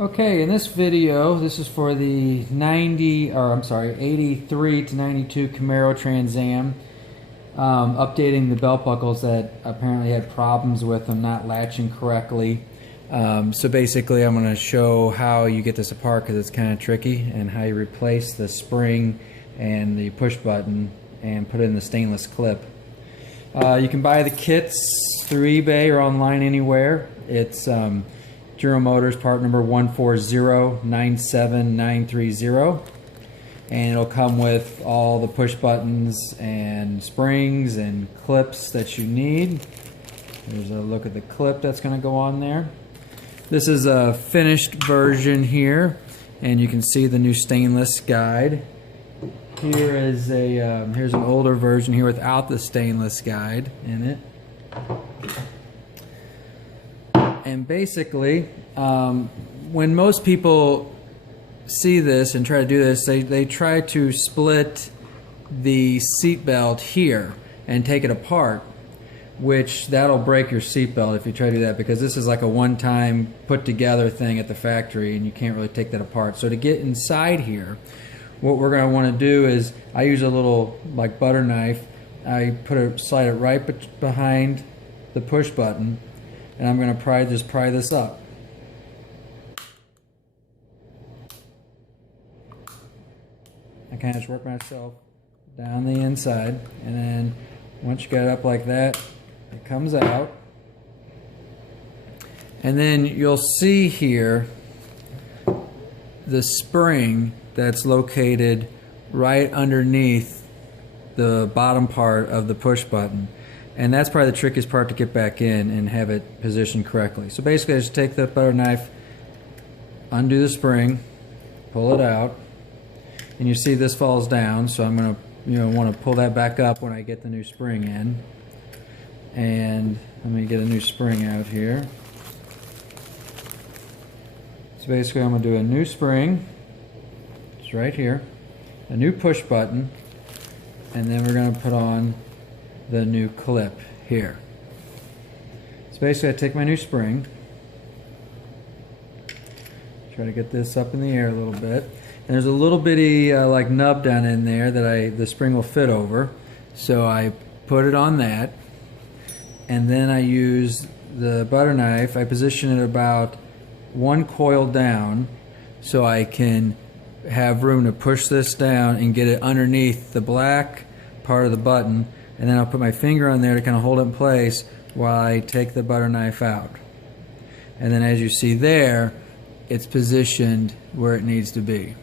Okay, in this video, this is for the 83 to 92 Camaro Trans Am, updating the belt buckles that apparently had problems with them not latching correctly. So basically I'm going to show how you get this apart because it's kind of tricky, and how you replace the spring and the push button and put it in the stainless clip. You can buy the kits through eBay or online anywhere. It's General Motors part number 14097930, and it'll come with all the push buttons and springs and clips that you need. There's a look at the clip that's going to go on there. This is a finished version here, and you can see the new stainless guide. Here is a here's an older version here without the stainless guide in it. And basically, when most people see this and try to do this, they try to split the seat belt here and take it apart, which that'll break your seat belt if you try to do that, because this is like a one-time put together thing at the factory and you can't really take that apart. So to get inside here, what we're going to want to do is, I use a little like butter knife. I slide it right behind the push button, and I'm going to just pry this up. I kind of just work myself down the inside, and then once you get it up like that, it comes out. And then you'll see here the spring that's located right underneath the bottom part of the push button. And that's probably the trickiest part to get back in and have it positioned correctly. So basically I just take the butter knife, undo the spring, pull it out, and you see this falls down, so I'm going to want to pull that back up when I get the new spring in. And let me get a new spring out here. So basically I'm going to do a new spring, it's right here, a new push button, and then we're going to put on the new clip here. So basically I take my new spring, try to get this up in the air a little bit, and there's a little bitty like nub down in there that the spring will fit over, so I put it on that, and then I use the butter knife. I position it about one coil down so I can have room to push this down and get it underneath the black part of the button, and then I'll put my finger on there to kind of hold it in place while I take the butter knife out. And then as you see there, it's positioned where it needs to be.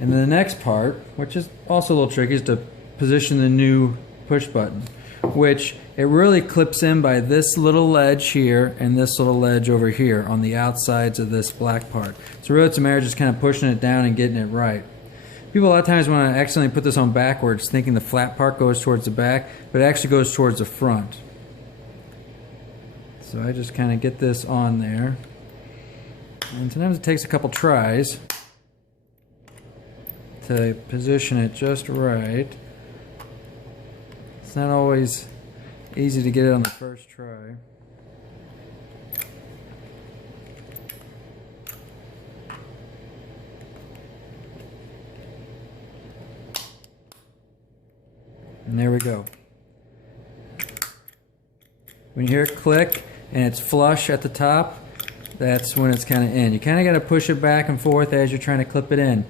And then the next part, which is also a little tricky, is to position the new push button, which it really clips in by this little ledge here and this little ledge over here on the outsides of this black part. So really it's a matter of just kind of pushing it down and getting it right. People a lot of times want to accidentally put this on backwards, thinking the flat part goes towards the back, but it actually goes towards the front. So I just kind of get this on there, and sometimes it takes a couple tries to position it just right. It's not always easy to get it on the first try. And there we go. When you hear it click and it's flush at the top, that's when it's kind of in. You kind of got to push it back and forth as you're trying to clip it in.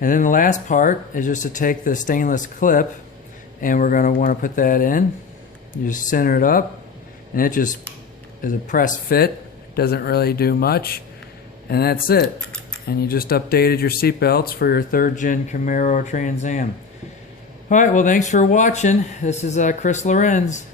And then the last part is just to take the stainless clip, and we're going to want to put that in. You just center it up, and it just is a press fit. Doesn't really do much, and that's it. And you just updated your seat belts for your 3rd gen Camaro Trans Am. Alright, well thanks for watching. This is Chris Lorenz.